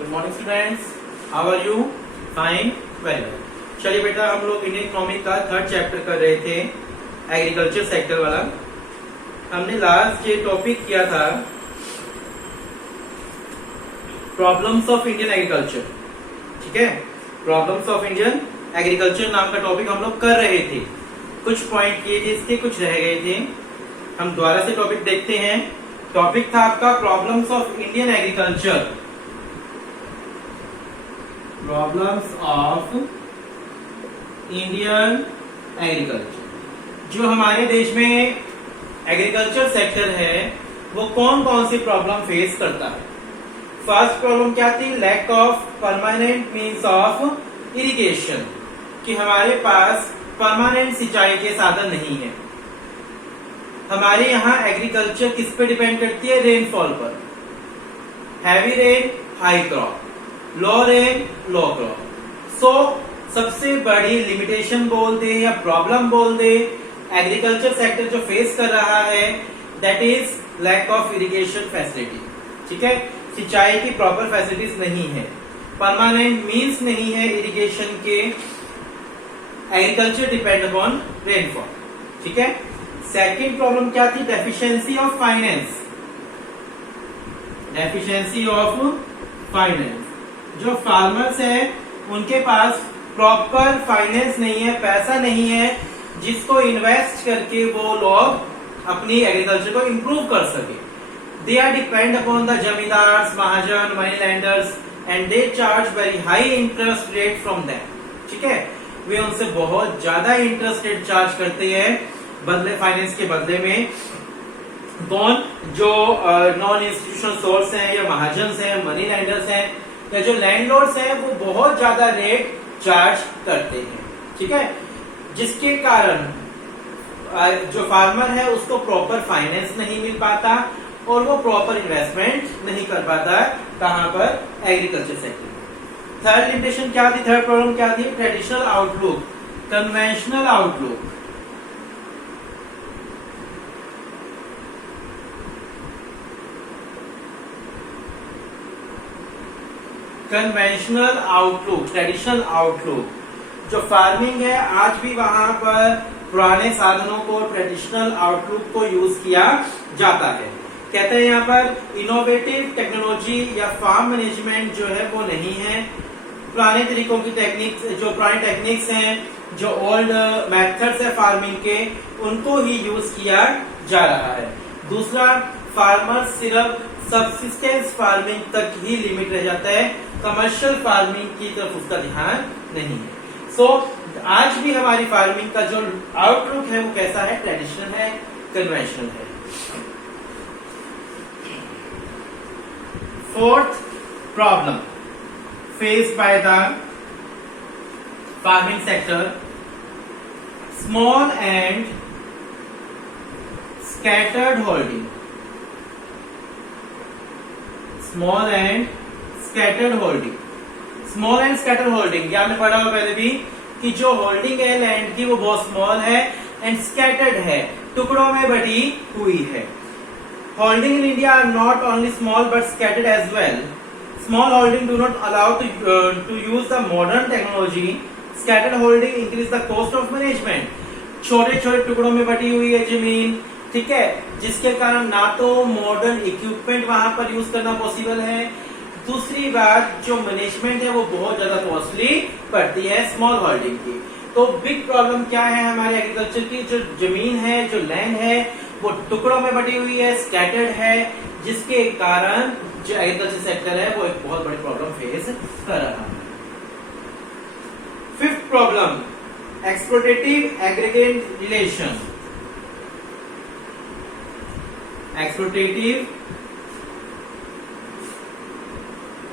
Good morning students, how are you? Fine, very well. चलिए बेटा, हम लोग इंडियन इकोनॉमी का थर्ड चैप्टर कर रहे थे, एग्रीकल्चर सेक्टर वाला। हमने लास्ट ये टॉपिक किया था प्रॉब्लम्स ऑफ इंडियन एग्रीकल्चर। ठीक है, प्रॉब्लम्स ऑफ इंडियन एग्रीकल्चर नाम का टॉपिक हम लोग कर रहे थे। कुछ पॉइंट किए थे, इसके कुछ रह गए थे। हम दोबारा से टॉपिक देखते हैं। टॉपिक था आपका problems of Indian agriculture. Problems of Indian agriculture. जो हमारे देश में एग्रीकल्चर सेक्टर है वो कौन कौन सी प्रॉब्लम फेस करता है। फर्स्ट प्रॉब्लम क्या थी? Lack of permanent means of irrigation, कि हमारे पास परमानेंट सिंचाई के साधन नहीं है। हमारे यहाँ एग्रीकल्चर किस पे डिपेंड करती है? रेनफॉल पर। Heavy rain high crop, low rain low crop. So सबसे बड़ी लिमिटेशन बोल दे या प्रॉब्लम बोल दे एग्रीकल्चर सेक्टर जो फेस कर रहा है, that is lack of irrigation facility. ठीक है, सिंचाई की प्रॉपर फैसिलिटीज नहीं है, परमानेंट मीन्स नहीं है इरिगेशन के। Agriculture depend upon rainfall. ठीक है। सेकेंड प्रॉब्लम क्या थी? Deficiency of finance. Deficiency of finance. जो फार्मर्स हैं उनके पास प्रॉपर फाइनेंस नहीं है, पैसा नहीं है जिसको इन्वेस्ट करके वो लोग अपनी एग्रीकल्चर को इंप्रूव कर सके। They are depend upon the zamindars, mahajan, money lenders and they charge very high interest rate from them. ठीक है, वे उनसे बहुत ज्यादा इंटरेस्ट रेट चार्ज करते हैं बदले, फाइनेंस के बदले में। कौन? जो नॉन इंस्टीट्यूशनल सोर्स हैं या महाजन हैं, मनी लैंडर्स हैं या जो लैंडलॉर्ड्स हैं, वो बहुत ज्यादा रेट चार्ज करते हैं। ठीक है, जिसके कारण जो फार्मर है उसको प्रॉपर फाइनेंस नहीं मिल पाता और वो प्रॉपर इन्वेस्टमेंट नहीं कर पाता। कहां पर? Agriculture sector. थर्ड लिमिटेशन क्या थी? थर्ड प्रॉब्लम क्या थी? Traditional outlook, conventional outlook. Conventional outlook, traditional outlook. जो फार्मिंग है आज भी वहां पर पुराने साधनों को, ट्रेडिशनल आउटलुक को यूज किया जाता है। कहते हैं यहाँ पर इनोवेटिव टेक्नोलॉजी या फार्म मैनेजमेंट जो है वो नहीं है। पुराने तरीकों की टेक्निक्स, जो पुराने टेक्निक्स हैं, जो ओल्ड मेथड्स है फार्मिंग के, उनको ही यूज किया जा रहा है। दूसरा, फार्मर सिर्फ सबसिस्टेंस फार्मिंग तक ही लिमिट रह जाता है, कमर्शियल फार्मिंग की तरफ उसका ध्यान नहीं है। सो आज भी हमारी फार्मिंग का जो आउटलुक है वो कैसा है? ट्रेडिशनल है, कन्वेंशनल है। Fourth problem faced by the farming sector, small and scattered holding. Small and scattered holding. Small and scattered holding, यह हमने पढ़ा हुआ पहले भी कि जो होल्डिंग है लैंड की वो बहुत स्मॉल है एंड स्कैटर्ड है, टुकड़ों में बटी हुई है। Holding in India are not only small but scattered as well. Small holding do not allow to use the modern technology. Scattered holding increase the cost of management. छोटे छोटे टुकड़ों में बटी हुई है जमीन, ठीक है, जिसके कारण ना तो मॉडर्न इक्विपमेंट वहां पर यूज करना पॉसिबल है, दूसरी बात जो मैनेजमेंट है वो बहुत ज्यादा कॉस्टली पड़ती है स्मॉल होल्डिंग की। तो बिग प्रॉब्लम क्या है हमारे एग्रीकल्चर की? जो जमीन है, जो लैंड है, वो टुकड़ों में बटी हुई है, स्कैटर्ड है, जिसके कारण जो एग्रीकल्चर सेक्टर है वो एक बहुत बड़ी प्रॉब्लम फेस कर रहा है। Fifth problem, exploitative aggregate relation. Exploitative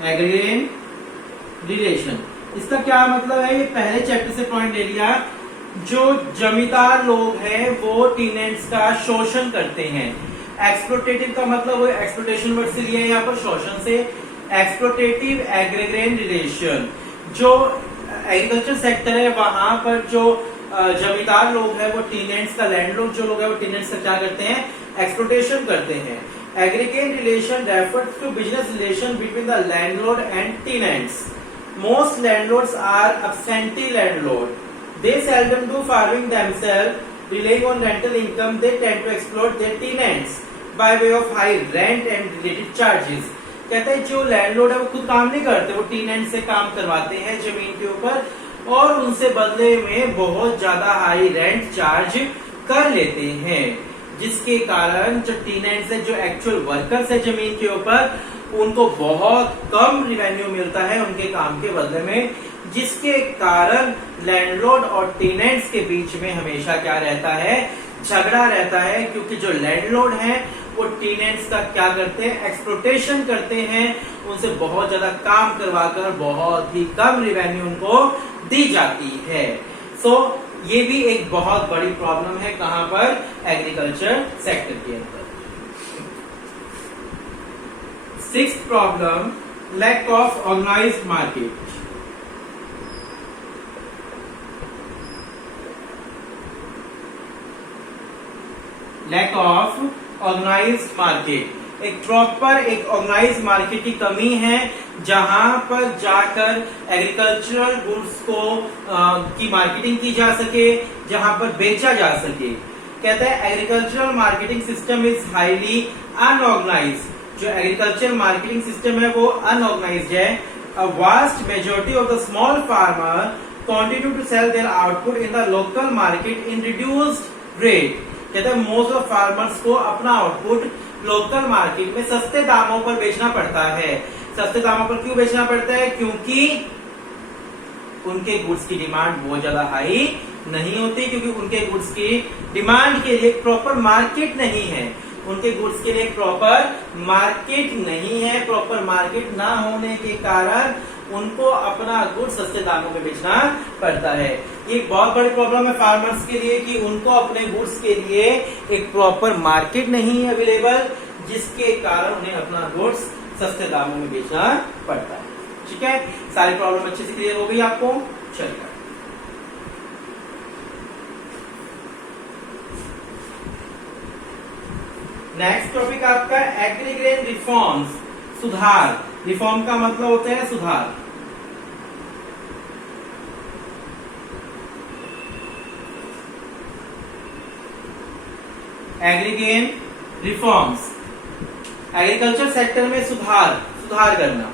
aggregate relation, इसका क्या मतलब है? ये पहले चैप्टर से पॉइंट ले लिया। जो जमींदार लोग हैं वो टेनेंट्स का शोषण करते हैं। एक्सप्लोटेटिव का मतलब वो एक्सप्लोटेशन वर्ड से लिया है यहाँ पर, शोषण से। एक्सप्लोटेटिव एग्रीगेट रिलेशन, जो एग्रीकल्चर सेक्टर है वहां पर जो जमींदार लोग हैं वो टेनेंट्स का, लैंडलॉर्ड जो लोग हैं वो टेनेंट्स का क्या करते हैं? एक्सप्लोटेशन करते हैं। Aggregate relation refers to business relation between the landlord and tenants. Most landlords are absentee landlord. They seldom do farming themselves. Relying on rental income, they tend to exploit their tenants by way of high rent and related charges. कहते हैं जो landlord है वो खुद काम नहीं करते, वो टेनेंट से काम करवाते हैं जमीन के ऊपर और उनसे बदले में बहुत ज्यादा हाई रेंट चार्ज कर लेते हैं, जिसके कारण जो टेनेंट्स है, जो एक्चुअल वर्कर्स है जमीन के ऊपर, उनको बहुत कम रिवेन्यू मिलता है उनके काम के बदले में, जिसके कारण लैंडलॉर्ड और टेनेंट्स के बीच में हमेशा क्या रहता है, झगड़ा रहता है, क्योंकि जो लैंडलॉर्ड है वो टेनेंट्स का क्या करते हैं, एक्सप्लॉयटेशन करते हैं, उनसे बहुत ज्यादा काम करवाकर बहुत ही कम रिवेन्यू उनको दी जाती है। सो ये भी एक बहुत बड़ी प्रॉब्लम है कहां पर, एग्रीकल्चर सेक्टर के अंदर। Sixth problem, lack of organised market. Lack of organised market, एक प्रॉपर एक ऑर्गेनाइज्ड मार्केट की कमी है, जहां पर जाकर एग्रीकल्चरल गुड्स को की मार्केटिंग की जा सके, जहां पर बेचा जा सके। कहते हैं agricultural marketing system is highly unorganised. जो एग्रीकल्चर मार्केटिंग सिस्टम है वो अनऑर्गेनाइज्ड है। A vast majority of the small farmer continue to sell their output in the local market in reduced rate. कहते हैं मोस्ट ऑफ फार्मर्स को अपना output local market में सस्ते दामों पर बेचना पड़ता है। सस्ते दामों पर क्यों बेचना पड़ता है, क्योंकि उनके गुड्स की डिमांड बहुत ज्यादा हाई नहीं होती, क्योंकि उनके गुड्स की डिमांड के लिए प्रॉपर मार्केट नहीं है, उनके गुड्स के लिए प्रॉपर मार्केट नहीं है। प्रॉपर मार्केट ना होने के कारण उनको अपना गुड सस्ते दामों में बेचना पड़ता है। ये बहुत बड़ी प्रॉब्लम है फार्मर्स के लिए कि उनको अपने गुड्स के लिए एक प्रॉपर मार्केट नहीं है अवेलेबल, जिसके कारण उन्हें अपना गुड्स सस्ते दामों में बेचना पड़ता है। ठीक है, सारी प्रॉब्लम अच्छे से क्लियर हो गई आपको। चलिए नेक्स्ट टॉपिक आपका एग्रीग्रेन रिफॉर्म्स, सुधार। रिफॉर्म का मतलब होता है सुधार। एग्रीगेन रिफॉर्म्स, एग्रीकल्चर सेक्टर में सुधार करना।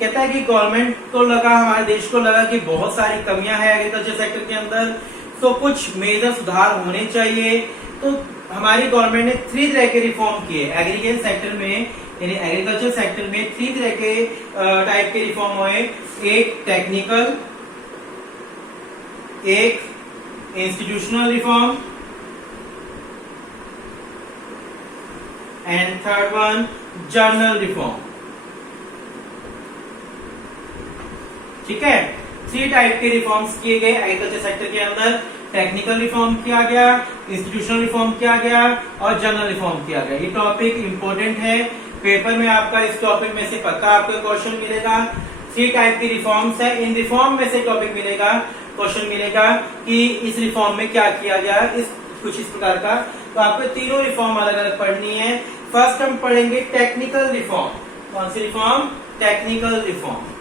कहता है कि गवर्नमेंट को लगा, हमारे देश को लगा कि बहुत सारी कमियां हैं एग्रीकल्चर सेक्टर के अंदर, तो कुछ मेजर सुधार होने चाहिए। तो हमारी गवर्नमेंट ने 3 तरह के रिफॉर्म किए एग्रीगेन सेक्टर में, यानी एग्रीकल्चर सेक्टर में 3 तरह के टाइप के रिफॉर्म हुए। एक टेक्निकल, एक institutional reform and third one journal reform. ठीक है, 3 टाइप के रिफॉर्म्स किए गए एग्रीकल्चर सेक्टर के अंदर। टेक्निकल रिफॉर्म किया गया, इंस्टीट्यूशनल रिफॉर्म किया गया और जनरल रिफॉर्म किया गया। ये टॉपिक इंपॉर्टेंट है, पेपर में आपका इस टॉपिक में से पक्का आपका क्वेश्चन मिलेगा। 3 टाइप की रिफॉर्म्स है, इन रिफॉर्म में से टॉपिक मिलेगा, क्वेश्चन मिलेगा कि इस रिफॉर्म में क्या किया गया, इस कुछ इस प्रकार का। तो आपको तीनों रिफॉर्म अलग अलग पढ़नी है। फर्स्ट हम पढ़ेंगे टेक्निकल रिफॉर्म। कौन सी reform, technical reform.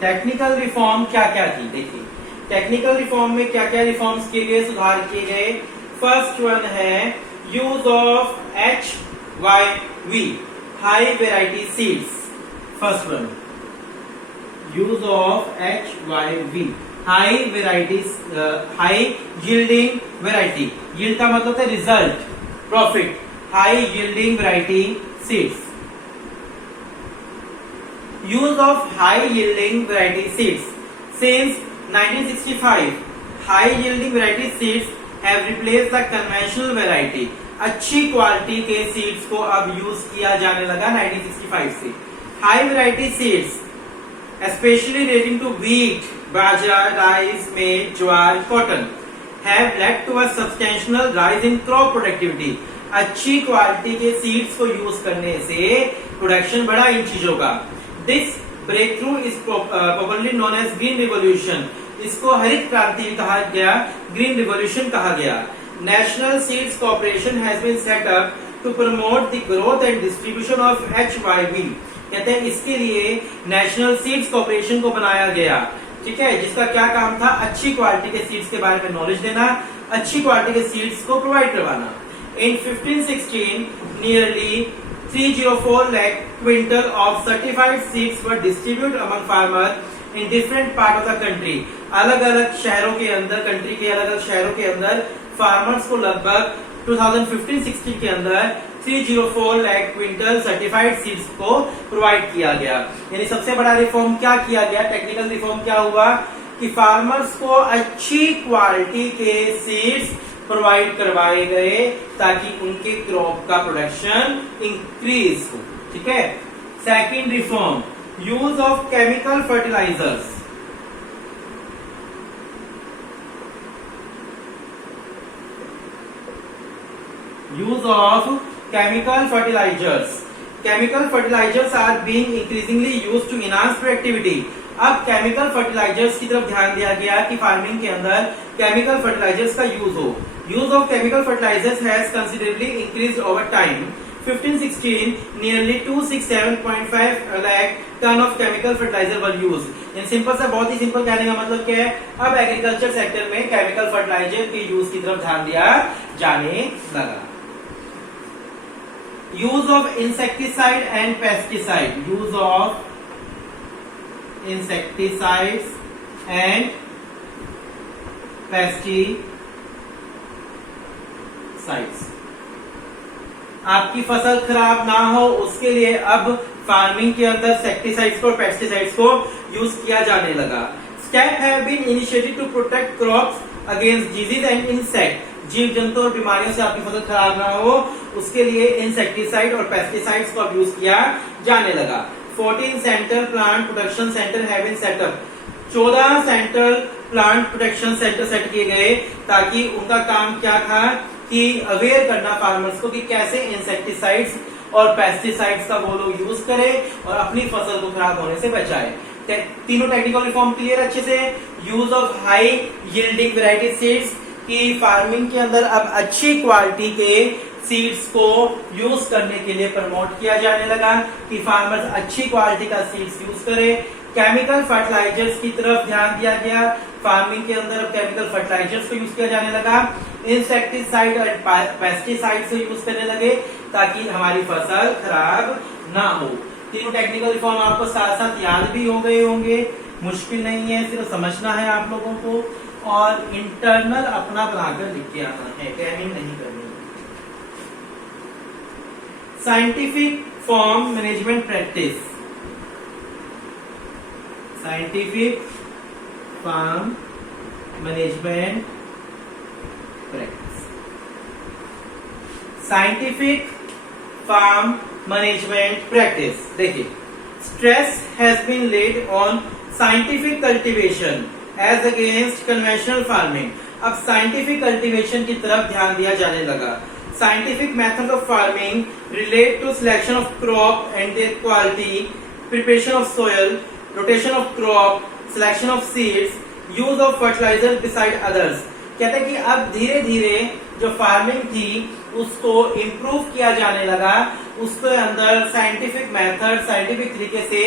Technical reform क्या क्या थी, देखिए टेक्निकल रिफॉर्म में क्या क्या रिफॉर्म्स किए गए, सुधार किए गए। फर्स्ट वन है use of HYV, high variety seeds. First one use of HYV, high variety, high yielding variety. Yield का मतलब है result, profit. High yielding variety seeds. Use of high yielding variety seeds. Since 1965, high yielding variety seeds have replaced the conventional variety. अच्छी quality के seeds को अब use किया जाने लगा 1965 से। High variety seeds, especially relating to wheat, bajra, rice, maize, jowar, cotton, have led to a substantial rise in crop productivity. अच्छी quality के सीड्स को यूज करने से प्रोडक्शन बढ़ा इन चीजों का। This breakthrough is popularly known as green revolution. इसको हरित क्रांति कहा गया, ग्रीन रिवॉल्यूशन कहा गया। National Seeds Corporation has been set up to promote the growth and distribution of HYV। कहते हैं इसके लिए नेशनल सीड्स कॉर्पोरेशन को बनाया गया, ठीक है, जिसका क्या काम था, अच्छी क्वालिटी के सीड्स के बारे में नॉलेज देना, अच्छी क्वालिटी के सीड्स को प्रोवाइड करवाना। इन 1516 nearly 304 lakh quintal of certified seeds were distribute among farmer in different part of the country. अलग अलग शहरों के अंदर, कंट्री के अलग अलग शहरों के अंदर फार्मर्स को लगभग 2015-16 के अंदर 304 लाख क्विंटल सर्टिफाइड सीड्स को प्रोवाइड किया गया। यानी सबसे बड़ा रिफॉर्म क्या किया गया, टेक्निकल रिफॉर्म क्या हुआ कि फार्मर्स को अच्छी क्वालिटी के सीड्स प्रोवाइड करवाए गए ताकि उनके क्रॉप का प्रोडक्शन इंक्रीज हो, ठीक है। Second reform, use of chemical fertilisers. Use of chemical fertilizers. Chemical fertilizers are being increasingly used to enhance productivity. अब केमिकल फर्टिलाइजर्स की तरफ ध्यान दिया गया कि फार्मिंग के अंदर केमिकल फर्टिलाइजर्स का यूज हो। Use of chemical fertilisers has considerably increased over time. 1516 nearly 267.5 lakh tonne of chemical fertiliser were use. In simple सा, बहुत ही सिंपल कहने का मतलब क्या है, अब एग्रीकल्चर सेक्टर में केमिकल फर्टिलाइजर के यूज की तरफ ध्यान दिया जाने लगा। Use of insecticide and pesticide. Use of insecticides and pesticides. आपकी फसल खराब ना हो उसके लिए अब फार्मिंग के अंदर इंसेक्टिसाइड्स को, पेस्टिसाइड्स को यूज किया जाने लगा। Steps have been initiated to protect crops against disease and insect. जीव जंतु और बीमारियों से आपकी फसल खराब ना हो उसके लिए इंसेक्टिसाइड और पेस्टिसाइड्स का यूज किया जाने लगा। 14 central plant production centre have been set up. 14 central plant production centre set किए गए ताकि उनका काम क्या था कि अवेयर करना फार्मर्स को कि कैसे इंसेक्टिसाइड्स और पेस्टिसाइड्स का वो लोग यूज करें और अपनी फसल को खराब होने से बचाए। तीनों टेक्निकल रिफॉर्म क्लियर अच्छे से। Use of high yielding variety seeds की फार्मिंग के अंदर अब अच्छी क्वालिटी के सीड्स को यूज करने के लिए प्रमोट किया जाने लगा कि फार्मर्स अच्छी क्वालिटी का सीड्स यूज करें। केमिकल फर्टिलाइजर्स की तरफ ध्यान दिया गया, फार्मिंग के अंदर अब केमिकल फर्टिलाइजर्स को यूज किया जाने लगा। इंसेक्टिसाइड और पेस्टिसाइड से यूज करने लगे ताकि हमारी फसल खराब ना हो। तीनों टेक्निकल रिफॉर्म आपको साथ साथ याद भी हो गए होंगे, मुश्किल नहीं है, सिर्फ समझना है आप लोगों को और इंटरनल अपना बनाकर लिख के आना है, टैमिंग नहीं करनी। Scientific farm management practice. Scientific farm management practice. Scientific farm management practice. देखिए, stress has been laid on scientific cultivation as against conventional farming. अब साइंटिफिक कल्टीवेशन की तरफ ध्यान दिया जाने लगा। Scientific method of farming relate to selection of crop and their quality, preparation of soil, rotation of crop, selection of seeds, use of fertiliser decide others. कहते हैं कि अब धीरे धीरे जो फार्मिंग थी उसको इम्प्रूव किया जाने लगा, उसके अंदर साइंटिफिक मेथड, साइंटिफिक तरीके से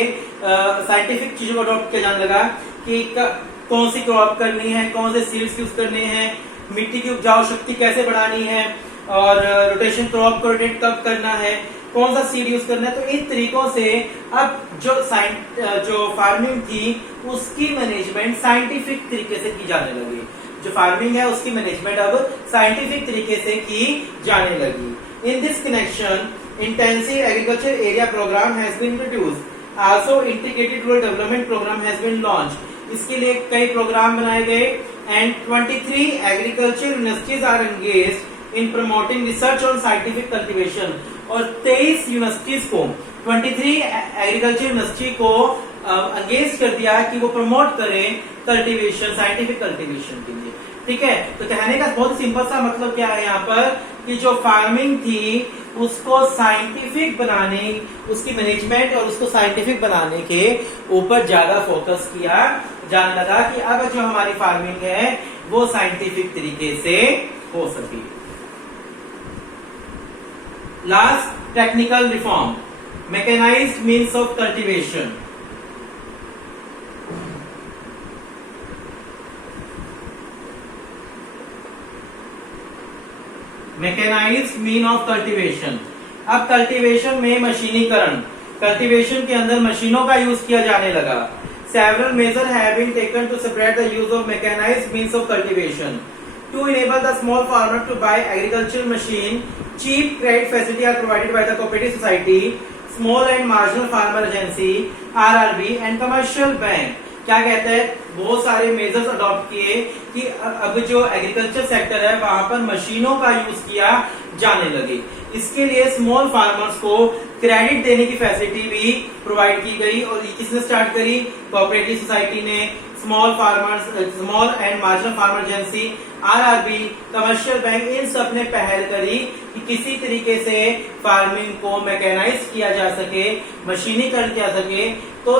साइंटिफिक चीजों को अडॉप्ट किया जाने लगा कि कौन सी क्रॉप करनी है, कौन से सीड्स यूज करने हैं, मिट्टी की उपजाऊ शक्ति कैसे बढ़ानी है और रोटेशन क्रॉप को रोटेट कब करना है, कौन सा सीड यूज करना है। तो इन तरीकों से अब जो फार्मिंग थी उसकी मैनेजमेंट साइंटिफिक तरीके से की जाने लगी। जो फार्मिंग है उसकी मैनेजमेंट अब साइंटिफिक तरीके से की जाने लगी। In this connection intensive agriculture area programme has been introduced. Also integrated rural development programme has been launched. इसके लिए कई प्रोग्राम बनाए गए and 23 agriculture universities are engaged in promoting research on scientific cultivation. और 23 यूनिवर्सिटीज को, 23 agriculture university को engage कर दिया कि वो प्रमोट करें कल्टीवेशन, साइंटिफिक कल्टीवेशन के लिए। ठीक है, तो कहने का बहुत सिंपल सा मतलब क्या है यहाँ पर कि जो फार्मिंग थी उसको साइंटिफिक बनाने, उसकी मैनेजमेंट और उसको साइंटिफिक बनाने के ऊपर ज्यादा फोकस किया जाने लगा कि अब जो हमारी फार्मिंग है वो साइंटिफिक तरीके से हो सके। Last, technical reform, mechanised means of cultivation. Mechanised mean of cultivation. अब कल्टीवेशन में मशीनीकरण, कल्टीवेशन के अंदर मशीनों का यूज किया जाने लगा। Several major have been taken to separate the use of mechanised means of cultivation to enable the small farmer to buy agricultural machine. Cheap credit facility are provided by the cooperative society, small and marginal farmer agency, RRB and commercial bank. क्या कहते हैं, बहुत सारे measures adopt किए कि अब जो agriculture sector है वहां पर मशीनों का यूज किया जाने लगे। इसके लिए स्मॉल फार्मर्स को क्रेडिट देने की फैसिलिटी भी प्रोवाइड की गई और किसने स्टार्ट करी, कोऑपरेटिव सोसाइटी ने, small farmers, small and marginal farmer agency, RRB, commercial bank, इन सब ने पहल करी कि किसी तरीके से फार्मिंग को मैकेनाइज किया जा सके, मशीनीकरण किया सके। तो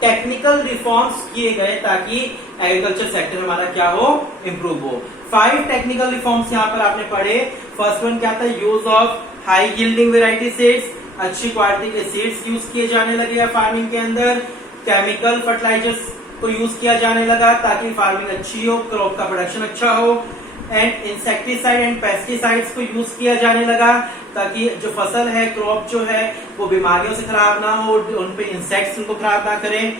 टेक्निकल रिफॉर्म्स किए गए ताकि एग्रीकल्चर सेक्टर हमारा क्या हो, इंप्रूव हो। 5 टेक्निकल रिफॉर्म्स यहाँ पर आपने पढ़े। फर्स्ट वन क्या था, use of high yielding variety seeds, अच्छी क्वालिटी के सीड्स यूज किए जाने लगे फार्मिंग के अंदर। केमिकल फर्टिलाइजर्स को यूज किया जाने लगा ताकि फार्मिंग अच्छी हो, क्रॉप का प्रोडक्शन अच्छा हो। एंड इंसेक्टिसाइड एंड पेस्टिसाइड्स को यूज किया जाने लगा ताकि जो फसल है, क्रॉप जो है वो बीमारियों से खराब ना हो, उन पे इंसेक्ट्स उनको खराब ना करें।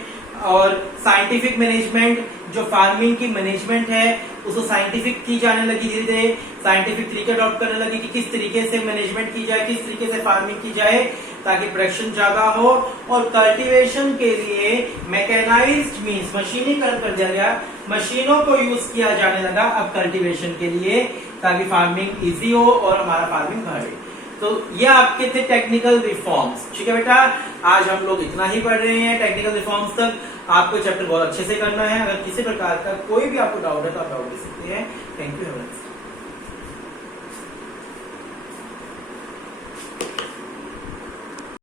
और साइंटिफिक मैनेजमेंट, जो फार्मिंग की मैनेजमेंट है उसको साइंटिफिक की जाने लगी, धीरे धीरे साइंटिफिक तरीके अडॉप्ट करने लगी कि किस तरीके से मैनेजमेंट की जाए, किस तरीके से फार्मिंग की जाए ताकि प्रोडक्शन ज्यादा हो। और कल्टीवेशन के लिए मैकेनाइज्ड मींस मशीनीकरण कर दिया गया, मशीनों को यूज किया जाने लगा अब कल्टीवेशन के लिए ताकि फार्मिंग इजी हो और हमारा फार्मिंग बढ़े। तो ये आपके थे टेक्निकल रिफॉर्म्स। ठीक है बेटा, आज हम लोग इतना ही पढ़ रहे हैं टेक्निकल रिफॉर्म्स तक। आपको चैप्टर बहुत अच्छे से करना है। अगर किसी प्रकार का कोई भी आपको डाउट है तो आप डाउट दे सकते हैं।